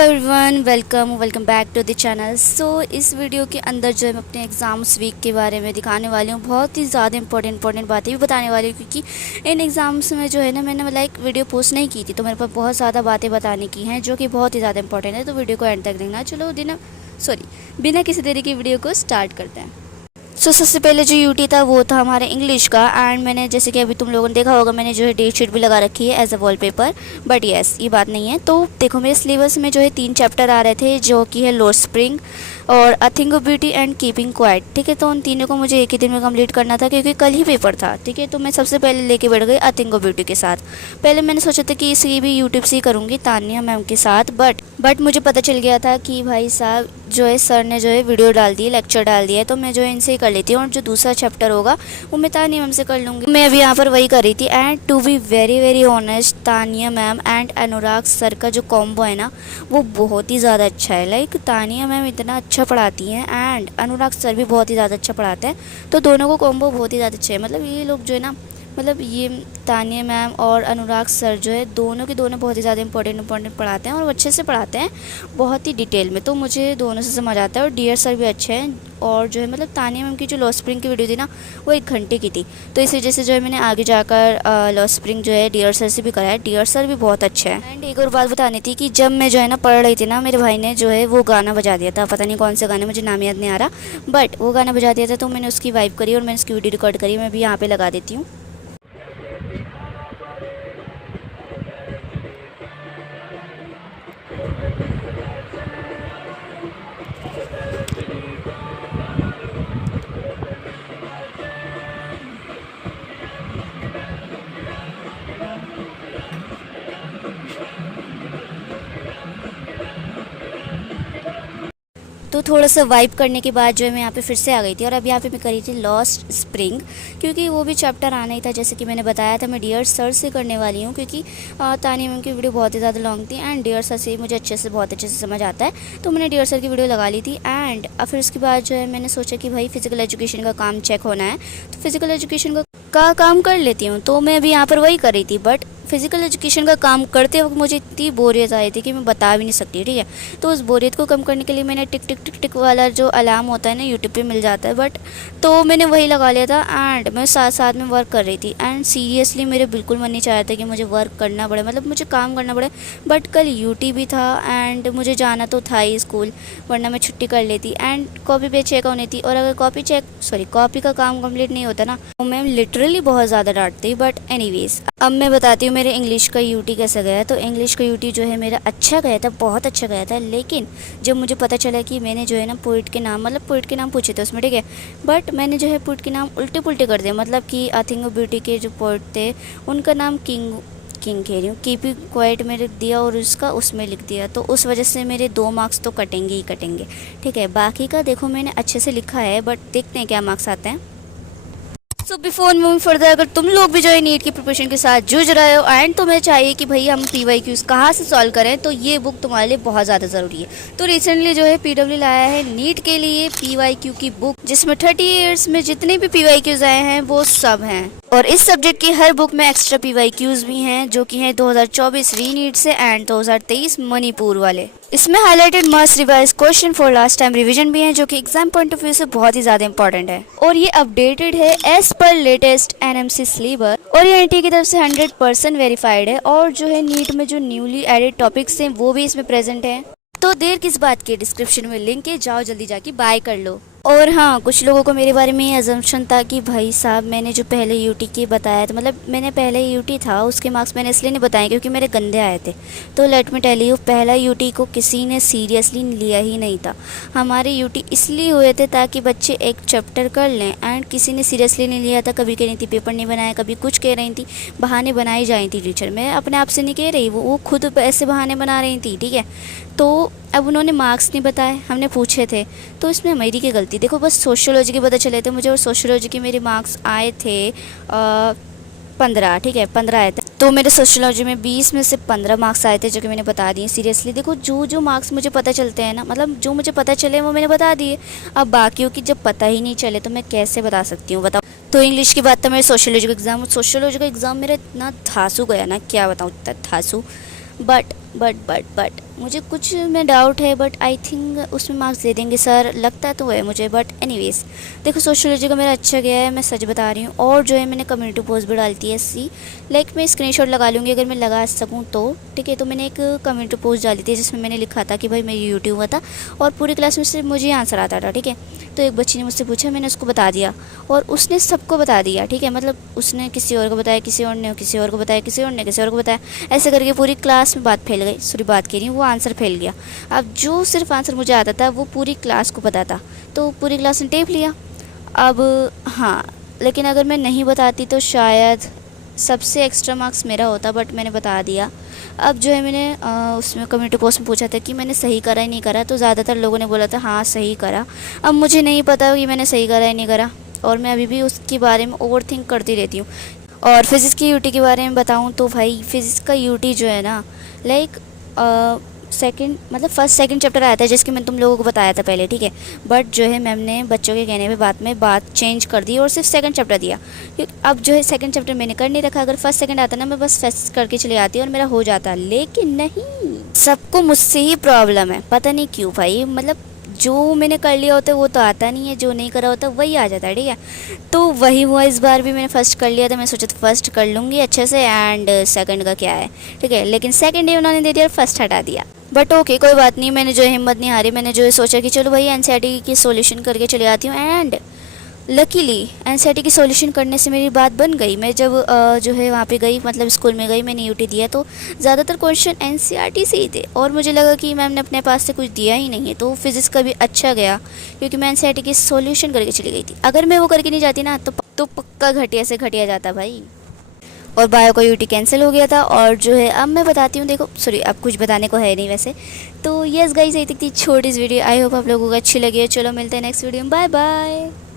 Everyone, welcome back to the channel. So इस video के अंदर जो है मैं अपने एग्ज़ाम्स वीक के बारे में दिखाने वाली हूँ। बहुत ही ज़्यादा इंपॉर्टेंट बातें भी बताने वाली हूँ, क्योंकि इन एग्ज़ाम्स में जो है ना मैंने एक वीडियो पोस्ट नहीं की थी, तो मेरे पास बहुत ज़्यादा बातें बताने की हैं जो कि बहुत ही ज़्यादा इंपॉर्टेंट है। तो वीडियो को एंड तक देखना। चलो बिना किसी देरी की वीडियो को स्टार्ट करते हैं। सबसे पहले जो यूटी था वो था हमारे इंग्लिश का। एंड मैंने जैसे कि अभी तुम लोगों ने देखा होगा, मैंने जो है डेट शीट भी लगा रखी है as a wallpaper. But yes, ये बात नहीं है। तो देखो, मेरे सिलेबस में जो है 3 चैप्टर आ रहे थे, जो कि है लो स्प्रिंग और a thing of beauty and keeping quiet. ठीक है, तो उन तीनों को मुझे एक ही दिन में कंप्लीट करना था, क्योंकि कल ही पेपर था। ठीक है, तो मैं सबसे पहले लेके बैठ गई अ थिंग ऑफ ब्यूटी के साथ। पहले मैंने सोचा था कि इसे भी यूट्यूब से ही करूँगी तानिया मैम के साथ, बट मुझे पता चल गया था कि भाई साहब जो है सर ने जो है वीडियो डाल दी है, लेक्चर डाल दिया है, तो मैं जो है इनसे ही कर लेती हूँ। और जो दूसरा चैप्टर होगा वो मैं तानिया मैम से कर लूँगी। मैं अभी यहाँ पर वही कर रही थी। And to be very honest, Tania ma'am and Anurag sir का जो कॉम्बो है ना, वो बहुत ही ज़्यादा अच्छा है। लाइक तानिया मैम इतना अच्छा पढ़ाती हैं एंड अनुराग सर भी बहुत ही ज़्यादा अच्छा पढ़ाते हैं, तो दोनों को कॉम्बो बहुत ही ज़्यादा अच्छा है। मतलब ये लोग जो है ना, ये तानिया मैम और अनुराग सर जो है दोनों के दोनों बहुत ही ज़्यादा इंपॉर्टेंट पढ़ाते हैं, और अच्छे से पढ़ाते हैं, बहुत ही डिटेल में। तो मुझे दोनों से समझ आता है। और डियर सर भी अच्छे हैं। और जो है तानिया मैम की जो लॉ स्प्रिंग की वीडियो थी ना, वो 1 घंटे की थी, तो इस वजह से जो है मैंने आगे जाकर लॉ स्प्रिंग जो है डियर सर से भी करा है। डियर सर भी बहुत अच्छे हैं। एंड एक और बात बतानी थी कि जब मैं जो है ना पढ़ रही थी ना, मेरे भाई ने जो है वो गाना बजा दिया था। पता नहीं कौन सा गाना, मुझे नाम याद नहीं आ रहा, बट वो गाना बजा दिया था, तो मैंने उसकी वाइब करी और मैंने उसकी वीडियो रिकॉर्ड करी। मैं भी यहाँ पर लगा देती हूँ। तो थोड़ा सा वाइब करने के बाद जो है मैं यहाँ पे फिर से आ गई थी, और अब यहाँ पे मैं करी थी लॉस्ट स्प्रिंग, क्योंकि वो भी चैप्टर आना ही था। जैसे कि मैंने बताया था, मैं डियर सर से करने वाली हूँ, क्योंकि तानिया मैम की वीडियो बहुत ही ज़्यादा लॉन्ग थी एंड डियर सर से मुझे बहुत अच्छे से समझ आता है, तो मैंने डियर सर की वीडियो लगा ली थी। एंड फिर उसके बाद जो है मैंने सोचा कि भाई फिजिकल एजुकेशन का काम चेक होना है, तो फिजिकल एजुकेशन का काम कर लेती हूँ। तो मैं अभी यहाँ पर वही कर रही थी, बट फिजिकल एजुकेशन का काम करते वक्त मुझे इतनी बोरियत आई थी कि मैं बता भी नहीं सकती। ठीक है, तो उस बोरियत को कम करने के लिए मैंने टिक टिक टिक टिक वाला जो अलार्म होता है ना, यूट्यूब पे मिल जाता है, बट तो मैंने वही लगा लिया था। एंड मैं साथ साथ में वर्क कर रही थी। एंड सीरियसली मेरे बिल्कुल मन नहीं चाह रहा था कि मुझे वर्क करना पड़े, मुझे काम करना पड़े, बट कल यूटी भी था एंड मुझे जाना तो था ही स्कूल, वरना मैं छुट्टी कर लेती। एंड कॉपी पे चेक होनी थी, और अगर कॉपी का काम कंप्लीट नहीं होता ना, तो मैम लिटरली बहुत ज़्यादा डांटती। बट एनीवेज, अब मैं बताती हूँ मेरे इंग्लिश का यूटी कैसा गया। तो इंग्लिश का यूटी जो है मेरा अच्छा गया था, बहुत अच्छा गया था। लेकिन जब मुझे पता चला कि मैंने जो है ना पोइट के नाम पूछे थे उसमें, ठीक है, बट मैंने जो है पोइट के नाम उल्टे पुल्टे कर दिए। कि अ थिंग ऑफ ब्यूटी के जो पोइट थे उनका नाम किंग कह रही हूँ, कीपिंग क्वाइट में लिख दिया और उसका उसमें लिख दिया, तो उस वजह से मेरे 2 मार्क्स तो कटेंगे ही कटेंगे। ठीक है, बाकी का देखो मैंने अच्छे से लिखा है, बट देखते हैं क्या मार्क्स आते हैं। सो बिफोर मूविंग फर्दर, अगर तुम लोग भी जो है नीट की प्रिपरेशन के साथ जूझ रहे हो एंड तुम्हें चाहिए कि भाई हम PYQs कहाँ से सॉल्व करें, तो ये बुक तुम्हारे लिए बहुत ज़्यादा ज़रूरी है। तो रिसेंटली जो है PW लाया है नीट के लिए PYQ की बुक, जिसमें 30 ईयर्स में जितने भी PYQs आए हैं वो सब हैं, और इस सब्जेक्ट की हर बुक में एक्स्ट्रा PYQs भी हैं, जो कि हैं 2024 री नीट से एंड 2023 मणिपुर वाले। इसमें highlighted must revise question for last time revision भी हैं, जो कि एग्जाम पॉइंट ऑफ व्यू से बहुत ही ज्यादा इंपॉर्टेंट है, और ये अपडेटेड है as per latest NMC syllabus, और ये NTA की तरफ से 100% वेरीफाइड है। और जो है नीट में जो न्यूली एडेड टॉपिक्स हैं वो भी इसमें प्रेजेंट है। तो देर किस बात की, डिस्क्रिप्शन में लिंक है, जाओ जल्दी जाके बाय कर लो। और हाँ, कुछ लोगों को मेरे बारे में ये अजम्पशन था कि भाई साहब मैंने जो पहले यूटी के बताया था, मैंने पहले यूटी था, उसके मार्क्स मैंने इसलिए नहीं बताए क्योंकि मेरे गंदे आए थे। तो लेट मी टेल यू, पहला यूटी को किसी ने सीरियसली लिया ही नहीं था। हमारे यूटी इसलिए हुए थे ताकि बच्चे एक चैप्टर कर लें, एंड किसी ने सीरियसली नहीं लिया था। कभी कह रही थी पेपर नहीं बनाया, कभी कुछ कह रही थी, बहाने बनाई जा रही थी टीचर। मैं अपने आप से नहीं कह रही, वो खुद ऐसे बहाने बना रही थी। ठीक है, तो अब उन्होंने मार्क्स नहीं बताए, हमने पूछे थे, तो इसमें मेरी क्या गलती। देखो, बस सोशियोलॉजी के पता चले थे मुझे, और सोशियोलॉजी के मेरे मार्क्स आए थे 15। ठीक है, 15 आए थे, तो मेरे सोशियोलॉजी में 20 में से 15 मार्क्स आए थे, जो कि मैंने बता दिए। सीरियसली देखो, जो मार्क्स मुझे पता चलते हैं ना, जो मुझे पता चले वो मैंने बता दिए। अब बाकियों की जब पता ही नहीं चले तो मैं कैसे बता सकती हूँ, बताओ। तो इंग्लिश की बात था, मेरे सोशियोलॉजी का एग्ज़ाम मेरा इतना धांसू गया ना, क्या बताऊँ, इतना धांसू। बट मुझे कुछ में डाउट है, बट आई थिंक उसमें मार्क्स दे देंगे सर, लगता तो है मुझे। बट एनीवेज देखो, सोशियोलॉजी का मेरा अच्छा गया है, मैं सच बता रही हूँ। और जो है मैंने कम्युनिटी पोस्ट भी डालती है ऐसी, लाइक मैं स्क्रीनशॉट लगा लूँगी अगर मैं लगा सकूँ तो, ठीक है। तो मैंने एक कम्युनिटी पोस्ट डाली थी जिसमें मैंने लिखा था कि भाई मैं यूट्यूबर था और पूरी क्लास में से मुझे आंसर आता था, ठीक है। तो एक बच्ची ने मुझसे पूछा, मैंने उसको बता दिया और उसने सबको बता दिया, ठीक है। मतलब उसने किसी और को बताया, किसी और ने किसी और को बताया, किसी और ने किसी और को बताया, ऐसे करके पूरी क्लास में बात फैल गई। सॉरी, बात कह रही हूँ, वो आंसर फैल गया। अब जो सिर्फ आंसर मुझे आता था वो पूरी क्लास को पता था, तो पूरी क्लास ने टेप लिया। अब हाँ, लेकिन अगर मैं नहीं बताती तो शायद सबसे एक्स्ट्रा मार्क्स मेरा होता, बट मैंने बता दिया। अब जो है मैंने उसमें कम्युनिटी पोस्ट में पूछा था कि मैंने सही करा ही नहीं करा, तो ज़्यादातर लोगों ने बोला था हाँ सही करा। अब मुझे नहीं पता कि मैंने सही करा ही नहीं करा, और मैं अभी भी उसके बारे में ओवर थिंक करती रहती हूँ। और फिज़िक्स की यूटी के बारे में बताऊँ तो भाई फिज़िक्स का यूटी जो है ना, लाइक सेकंड मतलब फर्स्ट सेकंड चैप्टर आया था जिसकी मैंने तुम लोगों को बताया था पहले, ठीक है। बट जो है मैम ने बच्चों के कहने पे बात चेंज कर दी और सिर्फ सेकंड चैप्टर दिया, क्योंकि अब जो है सेकंड चैप्टर मैंने कर नहीं रखा। अगर फर्स्ट सेकंड आता ना, मैं बस फर्स्ट करके चली आती और मेरा हो जाता, लेकिन नहीं, सबको मुझसे ही प्रॉब्लम है, पता नहीं क्यों भाई। मतलब जो मैंने कर लिया होता है वो तो आता नहीं है, जो नहीं करा होता वही आ जाता है, ठीक है। तो वही हुआ, इस बार भी मैंने फ़र्स्ट कर लिया था। मैं सोचा था फ़र्स्ट कर लूँगी अच्छे से, एंड सेकंड का क्या है, ठीक है। लेकिन सेकंड ही उन्होंने दे दिया और फर्स्ट हटा दिया। बट ओके, कोई बात नहीं, मैंने जो है हिम्मत नहीं हारी। मैंने जो है सोचा कि चलो भाई एनसीईआरटी की सॉल्यूशन करके चले आती हूँ, एंड लकीली एनसीईआरटी की सॉल्यूशन करने से मेरी बात बन गई। मैं जब जो है वहाँ पे गई, मतलब स्कूल में गई, मैंने यूटी दिया तो ज़्यादातर क्वेश्चन एनसीईआरटी से ही थे, और मुझे लगा कि मैम ने अपने पास से कुछ दिया ही नहीं है। तो फिज़िक्स का भी अच्छा गया क्योंकि मैं एनसीईआरटी की सॉल्यूशन करके चली गई थी। अगर मैं वो करके नहीं जाती ना तो पक्का घटिया से घटिया जाता भाई। और बायो का यूटी कैंसिल हो गया था। और जो है अब मैं बताती हूँ, देखो सॉरी, अब कुछ बताने को है नहीं वैसे। तो यस गाइस, यही तक थी छोटी सी वीडियो। आई होप आप लोगों को अच्छी लगी है। चलो मिलते हैं नेक्स्ट वीडियो में, बाय बाय।